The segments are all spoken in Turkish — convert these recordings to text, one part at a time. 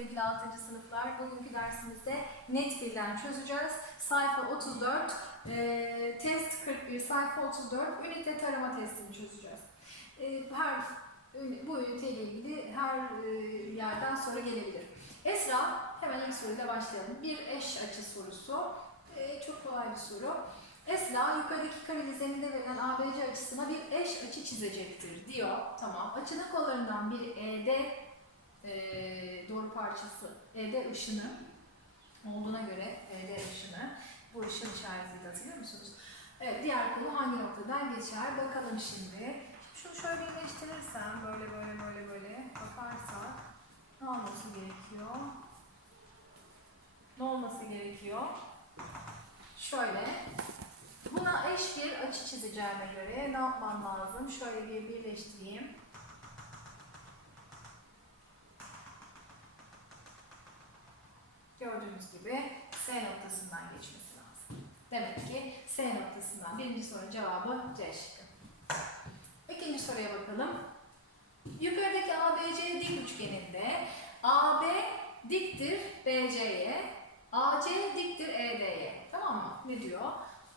sevgili 6. sınıflar. Bugünkü dersimizde net birden çözeceğiz. Sayfa 34, e, test 41, sayfa 34, ünite tarama testini çözeceğiz. E, her bu üniteyle ilgili her e, yerden soru gelebilir. Esra, hemen ilk soruyla başlayalım. Bir eş açı sorusu. E, çok kolay bir soru. Esra yukarıdaki kareli zeminde verilen ABC açısına bir eş açı çizecektir diyor. Tamam. Açının kollarından biri ED e, doğru parçası ED ışını olduğuna göre ED ışını bu ışın işaretiydi hatırlıyor musunuz? Evet, diğer kolu hangi noktadan geçer? Bakalım şimdi. Şunu şöyle birleştirirsem böyle böyle böyle böyle bakarsak ne olması gerekiyor? Ne olması gerekiyor? Şöyle. Buna eş bir açı çizeceğime göre ne yapmam lazım? Şöyle bir birleştireyim. Gördüğünüz gibi S noktasından geçmesi lazım. Demek ki S noktasından birinci sorunun cevabı C şıkkı. İkinci soruya bakalım. Yukarıdaki ABC dik üçgeninde AB diktir BC'ye, AC diktir ED'ye. Tamam mı? Ne diyor?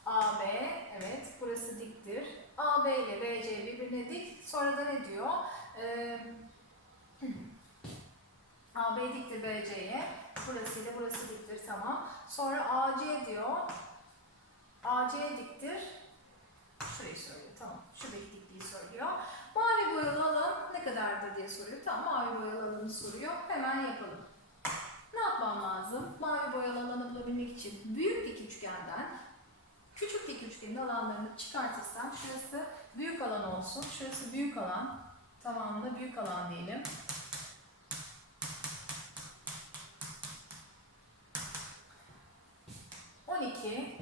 AB, evet burası diktir. AB ile BC birbirine dik. Sonra da ne diyor? Ee, AB diktir BC'ye. Burası ile burası diktir tamam. Sonra AC diyor. AC diktir. Şurayı söylüyor tamam. Şuradaki dikliği söylüyor. Mavi boyalı alan ne kadardır diye soruyor. Tamam mavi boyalı alanı soruyor. Hemen yapalım. Ne yapmam lazım? Mavi boyalı alanı bulabilmek için büyük dik üçgenden küçük dik üçgenin alanlarını çıkartırsam şurası büyük alan olsun. Şurası büyük alan. Tamamında büyük alan diyelim. On iki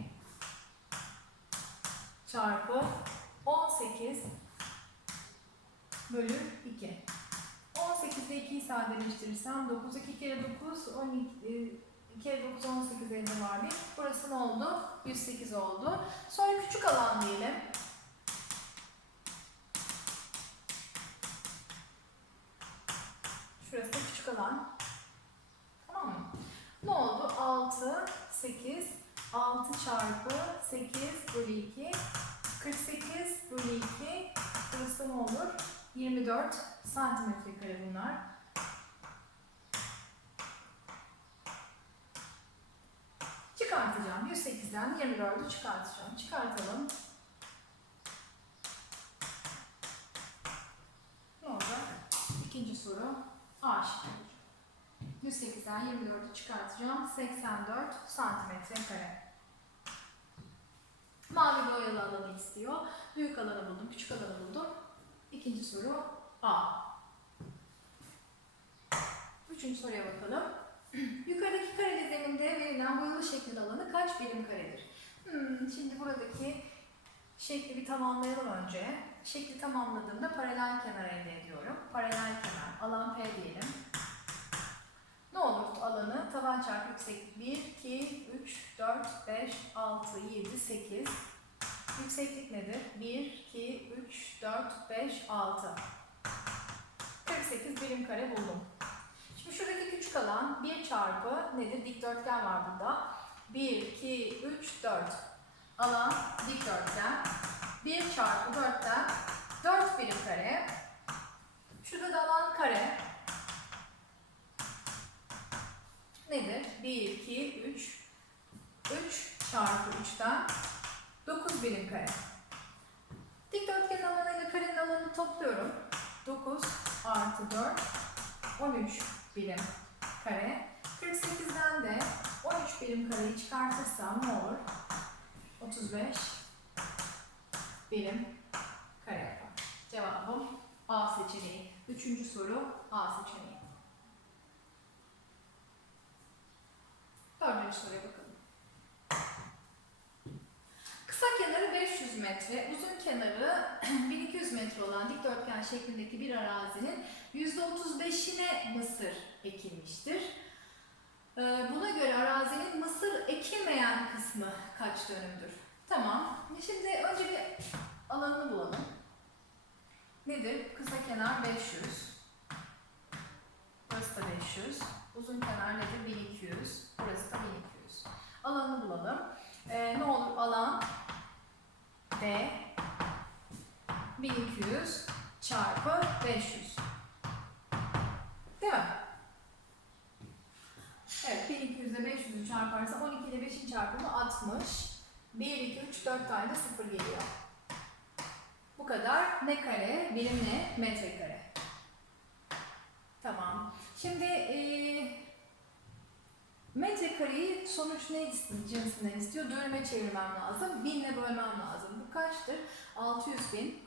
çarpı 18 bölü 2. 18 ile 2'yi sadeleştirirsem 9, 2 kere 9, 12, 2 kere 9, 18 elde var değil. Burası ne oldu? 108 oldu. Sonra küçük alan diyelim. Şurası da küçük alan. Tamam mı? Ne oldu? 6, 8, 6 çarpı 8 bölü 2, 48 bölü 2, burası ne olur? 24 santimetre kare bunlar. Çıkartacağım. 108'den 24'ü çıkartacağım. Çıkartalım. Ne olacak? İkinci soru A şıkkı. 108'den 24'ü çıkartacağım. 84 santimetre kare. Mavi boyalı alanı istiyor. Büyük alanı buldum, küçük alanı buldum. İkinci soru A. Üçüncü soruya bakalım. Yukarıdaki kareli zeminde verilen boyalı şeklin alanı kaç birim karedir? Hmm, şimdi buradaki şekli bir tamamlayalım önce. Şekli tamamladığımda paralel kenar elde ediyorum. Paralel kenar, alan P diyelim. Ne olur alanı taban çarpı yükseklik 1, 2, 3, 4, 5, 6, 7, 8. Yükseklik nedir? 1, 2, 3, 4, 5, 6. 48 birim kare buldum. Şimdi şuradaki küçük alan 1 çarpı nedir? Dikdörtgen var burada. 1, 2, 3, 4. Alan dikdörtgen. 1 çarpı 4'ten 4 birim kare. Şurada da alan kare. Nedir? 1, 2, 3. 3 çarpı 3'ten 9 birim kare. Dikdörtgenin alanıyla karenin alanını topluyorum. 9 artı 4, 13 birim kare. 48'den de 13 birim kareyi çıkartırsam ne olur? 35 birim kare yapar. Cevabım A seçeneği. Üçüncü soru A seçeneği. Dördüncü soruya bakalım. Kısa kenarı 500 metre, uzun kenarı 1200 metre olan dikdörtgen şeklindeki bir arazinin %35'ine mısır ekilmiştir. Ee, Buna göre arazinin mısır ekilmeyen kısmı kaç dönümdür? Tamam. Şimdi önce bir alanını bulalım. Nedir? Kısa kenar 500. Burası da 500. Uzun kenar nedir? 1200. Burası da 1200. Alanı bulalım. Ee, ne olur? Alan D 1200 çarpı 500. Değil mi? Evet, 1200 ile 500'ü çarparsa 12 ile 5'in çarpımı 60. 1, 2, 3, 4 tane sıfır geliyor. Bu kadar ne kare, birim ne, metrekare. Şimdi eee metrekareyi sonuç ne cinsinden istiyor? Dönüme çevirmem lazım. 1000 ile bölmem lazım. Bu kaçtır? 600 bin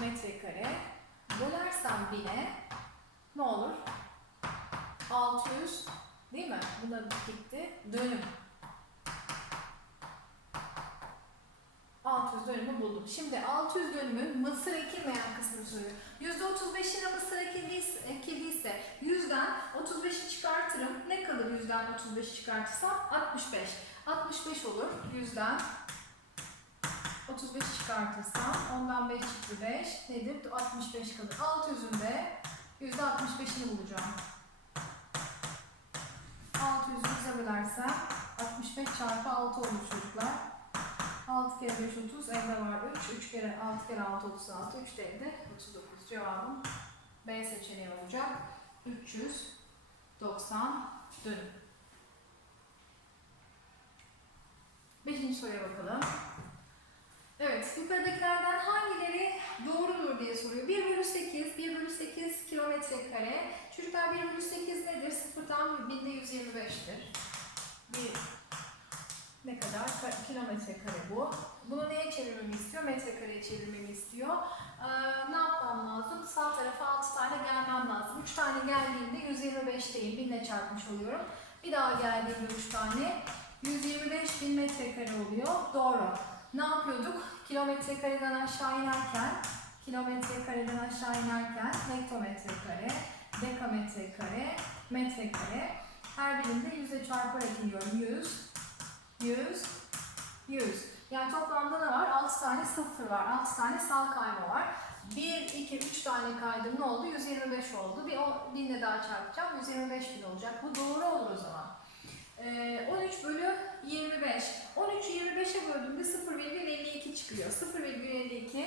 metrekare. Bölersem 1000'e ne olur? 600 değil mi? Buna gitti. Dönüm. 600 dönümü bulduk. Şimdi 600 dönümün mısır ekilmeyen kısmını soruyor. %35'ine mısır ekildiyse, ekildiyse 100'den 35'i çıkartırım. Ne kalır 100'den 35'i çıkartırsam? 65. 65 olur 100'den 35 çıkartırsam ondan 5 çıktı 5 nedir? 65 kalır. 600'ün de %65'ini bulacağım. 600'ü 100'e bölersem 65 çarpı 6 olur çocuklar. 6 kere 5 30, elde var 3. 3 kere 6 kere 6 36, 3 de elde 39. Cevabım B seçeneği olacak. 390 dönüm. Beşinci soruya bakalım. Evet, yukarıdakilerden hangileri doğrudur diye soruyor. 1 bölü 8, 1 bölü 8 kilometre kare. Çocuklar 1 bölü 8 nedir? Sıfırdan binde 125'tir. Bir ne kadar? Ka- Kilometre kare bu. Bunu neye çevirmemi istiyor? Metrekareye çevirmemi istiyor. 3 tane geldiğinde 125'teyim. 1000 ile çarpmış oluyorum. Bir daha geldiğinde 3 tane 125 bin metrekare oluyor. Doğru. Ne yapıyorduk? Kilometre kareden aşağı inerken kilometre kareden aşağı inerken hektometre kare, dekametre her birinde yüzle çarparak iniyorum. 100, 100, 100. Yani toplamda ne var? 6 tane sıfır var. 6 tane sağ kayma var. 1, 2, 3 tane kaydım ne oldu? 125 oldu. Bir 10 binle daha çarpacağım. 125 bin olacak. Bu doğru olur o zaman. Ee, 13 bölü 25. 13'ü 25'e böldüğümde 0,52 çıkıyor. 0,52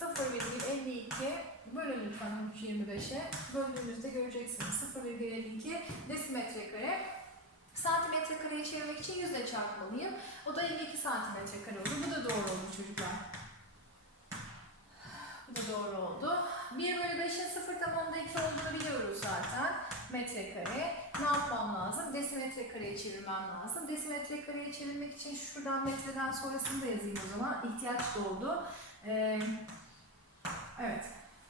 0,52 bölün lütfen 13'ü 25'e. Böldüğünüzde göreceksiniz. 0,52 desimetre kare. Santimetre kareye çevirmek için yüzle çarpmalıyım. O da 52 santimetre kare oldu. Bu da doğru oldu çocuklar. Bu da doğru oldu. 1 bölü 5'in 0 tam onda 2 olduğunu biliyoruz zaten. Metrekare. Ne yapmam lazım? Desimetre kareye çevirmem lazım. Desimetre kareye çevirmek için şuradan metreden sonrasını da yazayım o zaman. İhtiyaç doğdu. Ee, evet.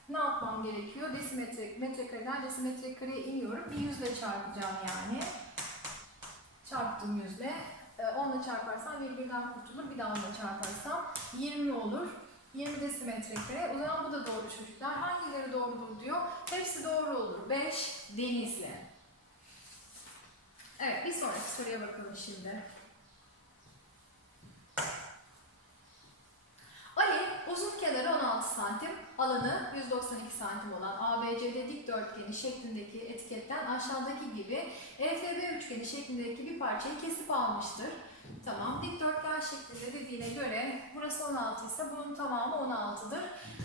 Ne yapmam gerekiyor? Desimetre, metrekareden desimetre kareye iniyorum. Bir yüzle çarpacağım yani. Çarptım yüzle. Ee, onunla çarparsam virgülden kurtulur. Bir daha onunla çarparsam 20 olur. 20 desimetre kare. O zaman bu da doğru çocuklar. Hangileri doğrudur diyor. Hepsi doğru olur. 5 denizli. Evet bir sonraki soruya bakalım şimdi. Ali uzun kenarı 16 santim, alanı 192 santim olan ABCD dikdörtgeni şeklindeki etiketten aşağıdaki gibi EFB üçgeni şeklindeki bir parçayı kesip almıştır. Tamam, dikdörtgen şeklinde dediğine göre burası 16 ise bunun tamamı 16'dır.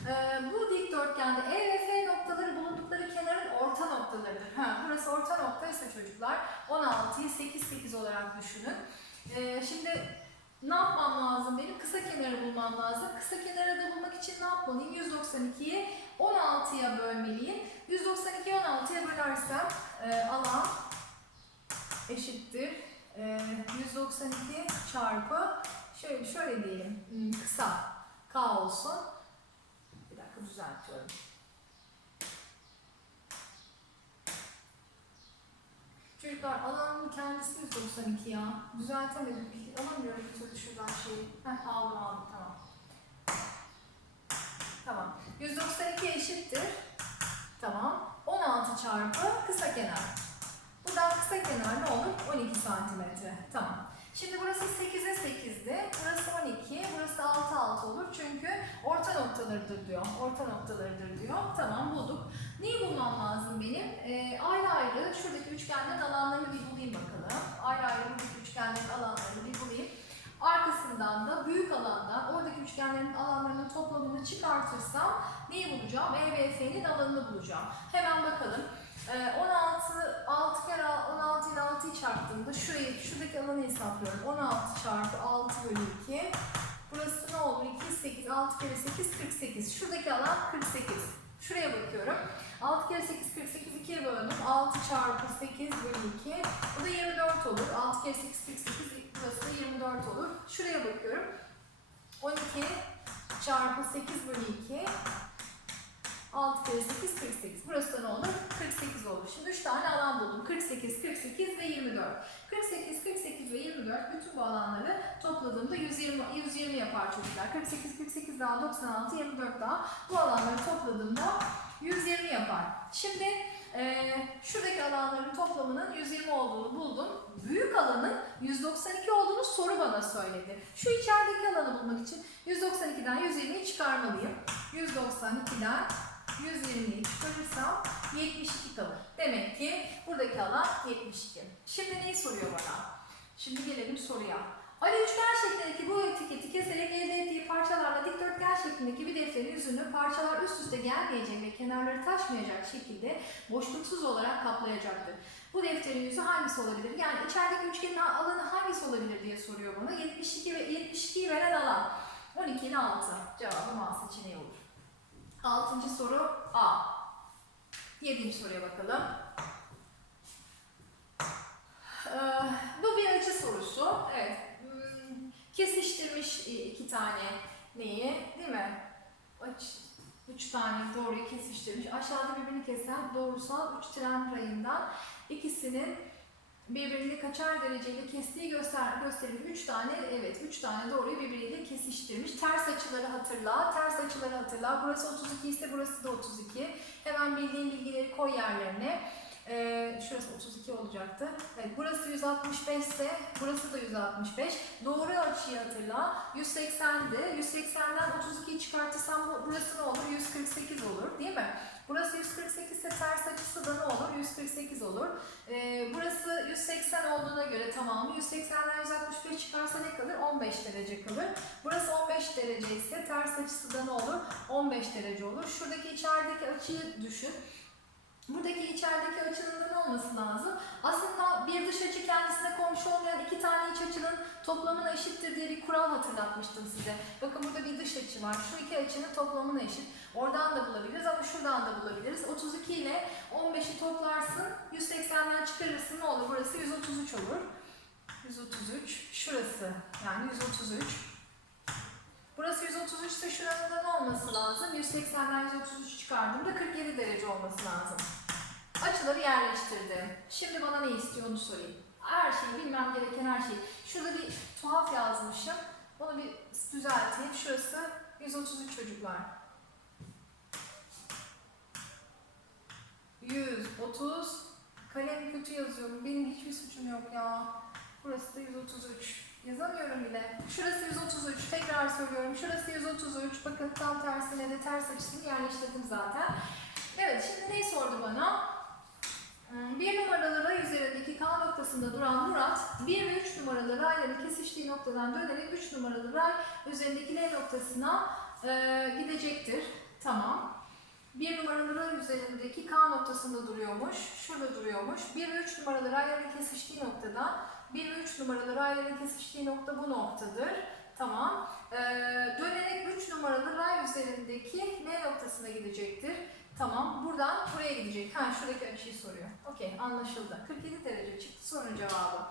Ee, bu dikdörtgende E ve F noktaları bulundukları kenarın orta noktalarıdır. Ha, burası orta nokta ise çocuklar 16'yı 8 8 olarak düşünün. Ee, şimdi ne yapmam lazım benim? Kısa kenarı bulmam lazım. Kısa kenarı da bulmak için ne yapmalıyım? 192'yi 16'ya bölmeliyim. 192'yi 16'ya bölersem e, alan eşittir. E, 192 çarpı şöyle şöyle diyelim hmm, kısa k olsun. Bir dakika düzeltiyorum. Çocuklar alanın kendisi 192 ya. Düzeltemedim. Alamıyorum bir türlü şuradan şeyi. Heh, aldım aldım tamam. Tamam. 192 eşittir. Tamam. 16 çarpı kısa kenar. Buradan kısa kenar ne olur? 12 santimetre. Tamam. Şimdi burası 8'e 8'di. Burası 12. Burası 6 6 olur. Çünkü orta noktalarıdır diyor. Orta noktalarıdır diyor. Tamam bulduk. Neyi bulmam lazım benim? Ee, ayrı ayrı şuradaki üçgenlerin alanlarını bir bulayım bakalım. Ayrı ayrı buradaki üçgenlerin alanlarını bir bulayım. Arkasında ardından da büyük alandan oradaki üçgenlerin alanlarının toplamını çıkartırsam neyi bulacağım? E ve F'nin alanını bulacağım. Hemen bakalım. Ee, 16, 6 kere 16 ile 6'yı çarptığımda şurayı, şuradaki alanı hesaplıyorum. 16 çarpı 6 bölü 2. Burası ne olur? 2, 8, 6 kere 8, 48. Şuradaki alan 48. Şuraya bakıyorum. 6 kere 8, 48, 2'ye böldüm. 6 çarpı 8 bölü 2. Bu da 24 olur. 6 kere 8, 48, burası da 24 olur. Şuraya bakıyorum. 12 çarpı 8 bölü 2. 6 kere 8, 48. Burası da ne olur? 48 olur. Şimdi 3 tane alan buldum. 48, 48 ve 24. 48, 48 ve 24 bütün bu alanları topladığımda 120, 120 yapar çocuklar. 48, 48 daha 96, 24 daha bu alanları topladığımda 120 yapar. Şimdi eee şuradaki alanların toplamının 120 olduğunu buldum. Büyük alanın 192 olduğunu soru bana söyledi. Şu içerideki alanı bulmak için 192'den 120'yi çıkarmalıyım. 192'den 120'yi çıkarırsam 72 kalır. Demek ki buradaki alan 72. Şimdi neyi soruyor bana? Şimdi gelelim soruya. Ali üçgen şeklindeki bu etiketi keserek elde ettiği parçalarla dikdörtgen şeklindeki bir defterin yüzünü parçalar üst üste gelmeyecek ve kenarları taşmayacak şekilde boşluksuz olarak kaplayacaktır. Bu defterin yüzü hangisi olabilir? Yani içerideki üçgenin alanı hangisi olabilir diye soruyor bana. 72 ve 72'yi veren alan. 12 ile 6. Cevabım A seçeneği olur. Altıncı soru A. Yedinci soruya bakalım. Ee, bu bir açı sorusu. Evet. Hmm, Kesiştirmiş iki tane neyi değil mi? Aç, üç tane doğruyu kesiştirmiş. Aşağıda birbirini kesen doğrusal üç tren rayından ikisinin birbirini kaçar dereceyle kestiği göster gösterir. Üç tane evet üç tane doğruyu birbiriyle kesiştirmiş. Ters açıları hatırla. Ters açıları hatırla. Burası 32 ise burası da 32. Hemen bildiğin bilgileri koy yerlerine. Ee, şurası 32 olacaktı. Evet, burası 165 ise burası da 165. Doğru açıyı hatırla. 180'di. 180'den 32'yi çıkartırsam bu- burası ne olur? 148 olur değil mi? Burası 148 ise ters açısı da ne olur? 148 olur. Ee, burası 180 olduğuna göre tamamı 180'den 165 çıkarsa ne kalır? 15 derece kalır. Burası 15 derece ise ters açısı da ne olur? 15 derece olur. Şuradaki içerideki açıyı düşün. Buradaki içerideki açının ne olması lazım? Aslında bir dış açı kendisine komşu olmayan iki tane iç açının toplamına eşittir diye bir kural hatırlatmıştım size. Bakın burada bir dış açı var. Şu iki açının toplamına eşit. Oradan da bulabiliriz ama şuradan da bulabiliriz. 32 ile 15'i toplarsın. 180'den çıkarırsın. Ne olur? Burası 133 olur. 133. Şurası. Yani 133. Burası 133 ise şuranın da ne olması lazım? 180'den 133 çıkardığımda 47 derece olması lazım. Açıları yerleştirdim. Şimdi bana ne istiyor onu sorayım. Her şeyi bilmem gereken her şeyi. Şurada bir tuhaf yazmışım. Onu bir düzelteyim. Şurası 133 çocuklar. 130 Kalem kötü yazıyorum. Benim hiçbir suçum yok ya. Burası da 133. Yazamıyorum bile. Şurası 133. Tekrar söylüyorum. Şurası 133. Bakın tam tersine de ters açısını yerleştirdim zaten. Evet şimdi neyi sordu bana? Hmm, Bir numaralı ray üzerindeki K noktasında duran Murat, 1 ve 3 numaralı rayların kesiştiği noktadan dönerek 3 numaralı ray üzerindeki L noktasına e, gidecektir. Tamam. 1 numaralı ray üzerindeki K noktasında duruyormuş. Şurada duruyormuş. 1 ve 3 numaralı rayların kesiştiği noktadan 1 ve 3 numaralı rayların kesiştiği nokta bu noktadır. Tamam. Ee, dönerek 3 numaralı ray üzerindeki L noktasına gidecektir. Tamam. Buradan buraya gidecek. Ha şuradaki açıyı soruyor. Okey anlaşıldı. 47 derece çıktı sorunun cevabı.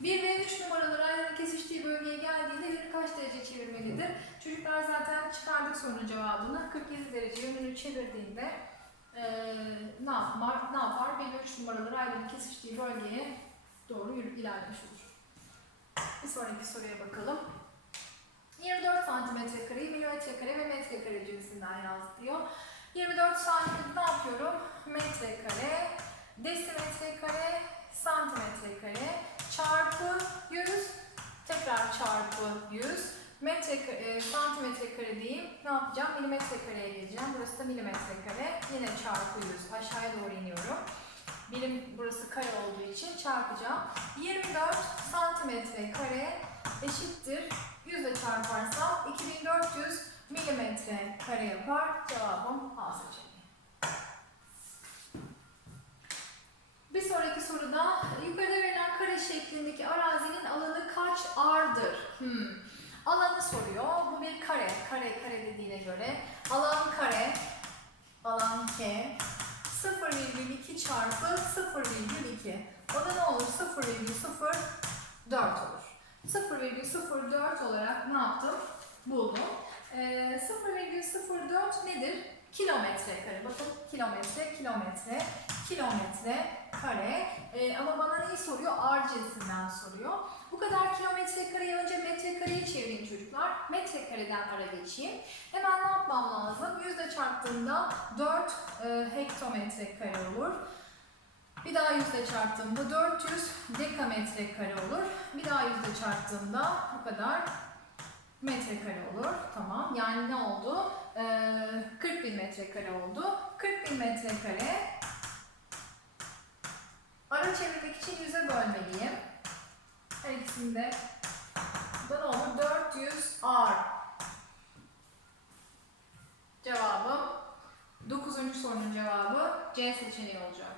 1 ve 3 numaralı rayların kesiştiği bölgeye geldiğinde yönü kaç derece çevirmelidir? Çocuklar zaten çıkardık sorunun cevabını. 47 derece yönünü çevirdiğinde eee ne yapar? Ne yapar? 1 ve 3 numaralı rayların kesiştiği bölgeye doğru ilerlemiş olur. Bir sonraki soruya bakalım. 24 santimetre kareyi milimetre kare ve metre kare cinsinden yaz diyor. 24 santimetre ne yapıyorum? Metre kare, desimetre kare, santimetre kare çarpı 100 tekrar çarpı 100 metre kare, e, santimetre kare diyeyim. Ne yapacağım? Milimetre kareye geleceğim. Burası da milimetre kare. Yine çarpı 100. Aşağıya doğru iniyorum. Birim burası kare olduğu için çarpacağım. 24 santimetre kare eşittir. Yüzle çarparsam 2400 milimetre kare yapar. Cevabım A seçeneği. Bir sonraki soruda yukarıda verilen kare şeklindeki arazinin alanı kaç ardır? Hmm. Alanı soruyor. Bu bir kare. Kare kare dediğine göre. Alan kare. Alan K. 0,2 çarpı 0,2. O da ne olur? 0,04 olur. 0,04 olarak ne yaptım? Buldum. Ee, 0,04 nedir? Kilometre kare. Bakın kilometre, kilometre, kilometre kare. Ee, ama bana neyi soruyor? R cinsinden soruyor. Bu kadar kilometre kareyi önce metrekareye çevireyim çocuklar. Metrekareden ara geçeyim. Hemen ne yapmam lazım? Yüzde çarptığımda 4 e, hektometre kare olur. Bir daha yüzde çarptığımda 400 dekametre kare olur. Bir daha yüzde çarptığımda bu kadar metrekare olur. Tamam. Yani ne oldu? Ee, 40 bin metrekare oldu. 40 bin metrekare ara çevirmek için yüze bölmeliyim. Her ikisinde bu da ne olur? 400 R. Cevabım 9. sorunun cevabı C seçeneği olacak.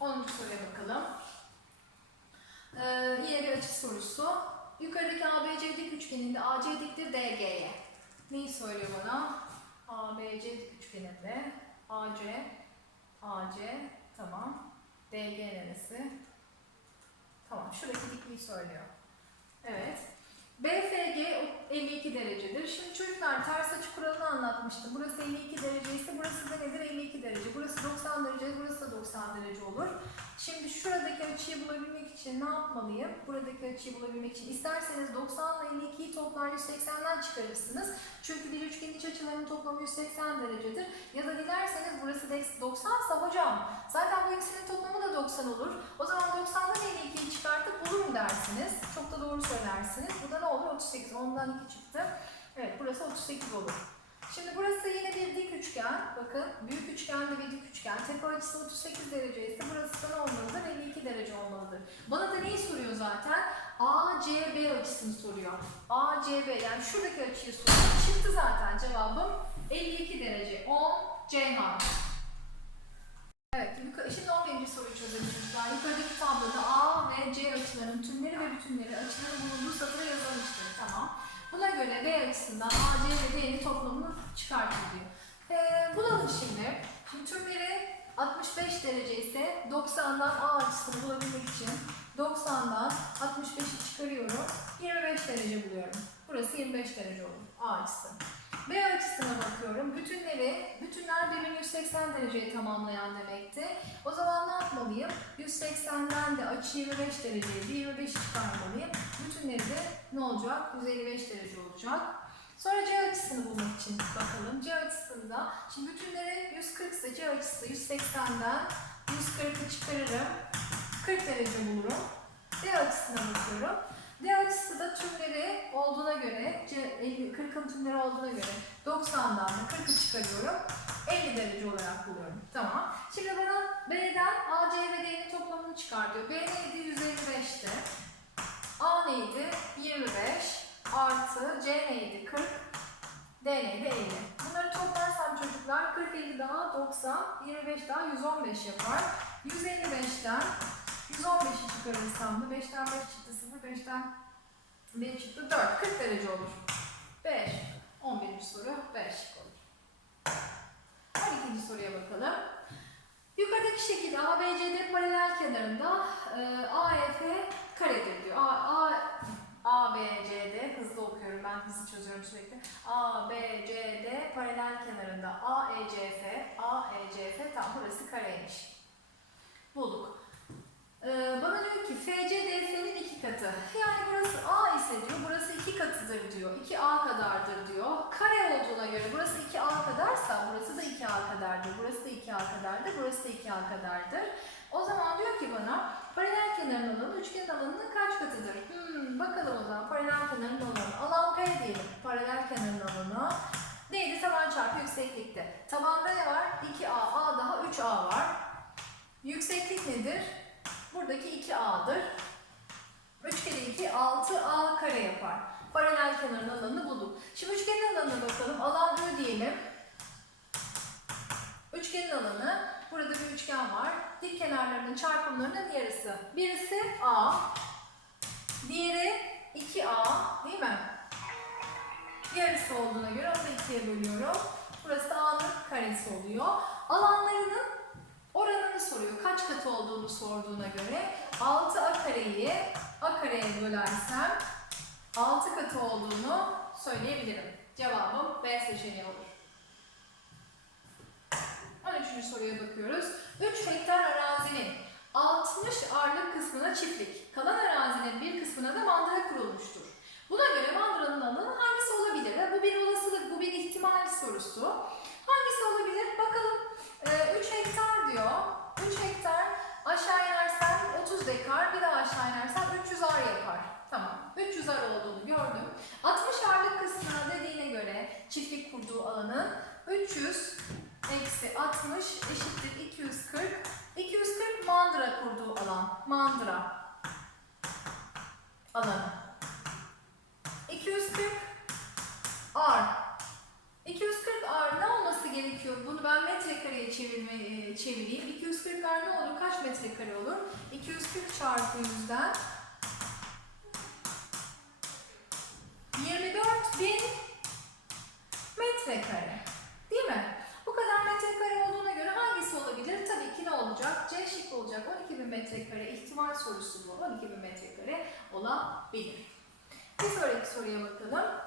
10. soruya bakalım. Ee, yine bir açı sorusu. Yukarıdaki ABC dik üçgeninde AC diktir DG'ye. Neyi söylüyor bana? ABC dik üçgeninde AC, AC, tamam. DG neresi? Tamam, şuradaki dikliği söylüyor. Evet. BFG 52 derecedir. Şimdi çocuklar ters açı kuralını anlatmıştım. Burası 52 derece ise burası da nedir? 52 derece. Burası 90 derece, burası da 90 derece olur. Şimdi şuradaki açıyı bulabilmek için ne yapmalıyım? Buradaki açıyı bulabilmek için isterseniz 90 ile 52'yi toplar 180'den çıkarırsınız. Çünkü bir üçgenin iç açılarının toplamı 180 derecedir. Ya da dilerseniz burası 90 ise hocam zaten bu ikisinin toplamı da 90 olur. O zaman 90'dan 52'yi çıkartıp bulurum dersiniz. Çok da doğru söylersiniz. Bu da ne olur? 38. 10'dan 2 çıktı. Evet burası 38 olur. Şimdi burası yine bir dik üçgen. Bakın büyük üçgende bir dik üçgen. Tepe açısı 38 derece ise burası da ne olmalıdır? 52 derece olmalıdır. Bana da neyi soruyor zaten? ACB açısını soruyor. ACB yani şuradaki açıyı soruyor. Çıktı zaten cevabım 52 derece. 10 CH. Evet, şimdi 11. soruyu çözelim çocuklar. Yukarıdaki tabloda A ve C açılarının tümleri ve bütünleri açıların bulunduğu satıra yazılmıştır. Tamam. Buna göre B açısından AC ve D'nin toplamını çıkartın diyor. Ee, bulalım şimdi. Şimdi tümleri 65 derece ise 90'dan A açısını bulabilmek için 90'dan 65'i çıkarıyorum. 25 derece buluyorum. Burası 25 derece olur A açısı. B açısına bakıyorum. Bütünleri, bütünler birbirini 180 dereceye tamamlayan demekti. O zaman ne yapmalıyım? 180'den de açı 25 dereceye 25 çıkarmalıyım. Bütünleri de ne olacak? 155 derece olacak. Sonra C açısını bulmak için bakalım. C açısında, şimdi bütünleri 140 ise C açısı 180'den 140'ı çıkarırım. 40 derece bulurum. D açısına bakıyorum. D açısı da tümleri olduğuna göre, C, 50, 40'ın tümleri olduğuna göre 90'dan da 40'ı çıkarıyorum. 50 derece olarak buluyorum. Tamam. Şimdi bana B'den AC ve D'nin toplamını çıkar diyor. B neydi? 155'ti. A neydi? 25 artı C neydi? 40. D neydi? 50. Bunları toplarsam çocuklar 40, 50 daha 90, 25 daha 115 yapar. 155'ten 115'i çıkarırsam da 5'ten 5 çıktı 0, 5'ten 1 çıktı 4. 40 derece olur. 5. 11. soru 5 olur. 12. soruya bakalım. Yukarıdaki şekilde ABCD paralel kenarında e, AEF karedir diyor. A, A, ABCD hızlı okuyorum ben hızlı çözüyorum sürekli. ABCD paralel kenarında AECF AECF tam burası kareymiş. Bulduk. Ee, bana diyor ki FC DF'nin iki katı. Yani burası A ise diyor, burası iki katıdır diyor. 2A kadardır diyor. Kare olduğuna göre burası 2A kadarsa burası da 2A kadardır. Burası da 2A kadardır. Burası da 2A kadardır. O zaman diyor ki bana paralel kenarın alanı üçgenin alanının kaç katıdır? Hmm, bakalım o zaman paralel kenarın alanı. Alan P diyelim. Paralel kenarın alanı. Neydi? Taban çarpı yükseklikte. Tabanda ne var? 2A. A daha 3A var. Yükseklik nedir? Buradaki 2A'dır. 3 kere 2 6A kare yapar. Paralel kenarın alanını bulduk. Şimdi üçgenin alanına bakalım. Alan Ö diyelim. Üçgenin alanı, burada bir üçgen var. Dik kenarlarının çarpımlarının yarısı. Birisi A, diğeri 2A değil mi? Yarısı olduğuna göre onu ikiye bölüyorum. Burası A'nın karesi oluyor. Alanlarının oranını soruyor. Kaç katı olduğunu sorduğuna göre 6A kareyi A kareye bölersem 6 katı olduğunu söyleyebilirim. Cevabım B seçeneği olur. 13. soruya bakıyoruz. 3 hektar arazinin 60 arlık kısmına çiftlik, kalan arazinin bir kısmına da mandıra kurulmuştur. Buna göre mandıranın alanı hangisi olabilir? Bu bir olasılık, bu bir ihtimal sorusu. Hangisi olabilir? Bakalım. Ee, 3 hektar diyor. 3 hektar aşağı inersen 30 dekar, bir daha aşağı inersen 300 ar yapar. Tamam. 300 ar olduğunu gördüm. 60 arlık kısmına dediğine göre çiftlik kurduğu alanın 300 eksi 60 eşittir 240. 240 mandıra kurduğu alan. Mandıra alanı. 240 ar. 240 ar ne olması gerekiyor? Ben metrekareye çevirme, e, çevireyim. 240 ar ne olur? Kaç metrekare olur? 240 çarpı 100'den 24 bin metrekare. Değil mi? Bu kadar metrekare olduğuna göre hangisi olabilir? Tabii ki ne olacak? C şıkkı olacak. 12 bin metrekare ihtimal sorusu bu. 12 bin metrekare olabilir. Bir sonraki soruya bakalım.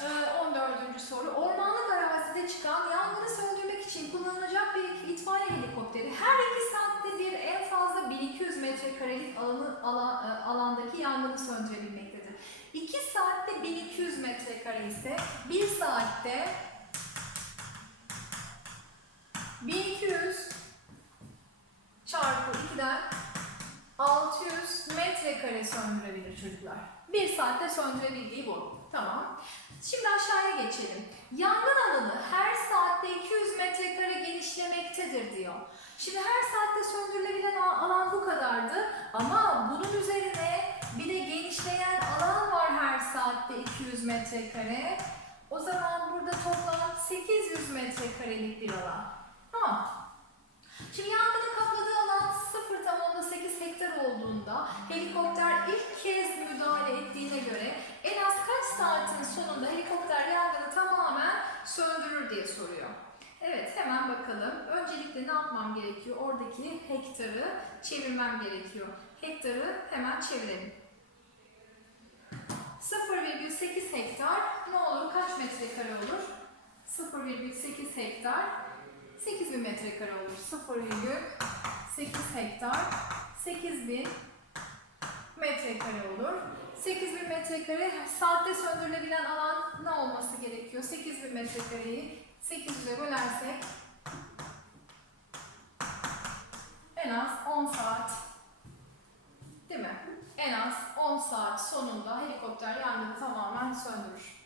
Ee, 14. soru. Ormanlık arazide çıkan yangını söndürmek için kullanılacak bir itfaiye helikopteri her iki saatte bir en fazla 1200 metrekarelik alanı, alan, e, alandaki yangını söndürebilmektedir. 2 saatte 1200 metrekare ise 1 saatte 1200 çarpı 2'den 600 metrekare söndürebilir çocuklar. Bir saatte söndürebildiği bu. Tamam. Şimdi aşağıya geçelim. Yangın alanı her saatte 200 metrekare genişlemektedir diyor. Şimdi her saatte söndürülebilen alan bu kadardı. Ama bunun üzerine bir de genişleyen alan var her saatte 200 metrekare. O zaman burada toplam 800 metrekarelik bir alan. Tamam. Şimdi yangının kapladığı alan 0,8 hektar olduğunda helikopter ilk kez müdahale ettiğine göre saatin sonunda helikopter yangını tamamen söndürür diye soruyor. Evet hemen bakalım. Öncelikle ne yapmam gerekiyor? Oradaki hektarı çevirmem gerekiyor. Hektarı hemen çevirelim. 0,8 hektar ne olur? Kaç metrekare olur? 0,8 hektar 8000 metrekare olur. 0,8 hektar 8000 metrekare olur. 8000 metrekare saatte söndürülebilen alan ne olması gerekiyor? 8000 metrekareyi 800'e bölersek en az 10 saat değil mi? En az 10 saat sonunda helikopter yangını tamamen söndürür.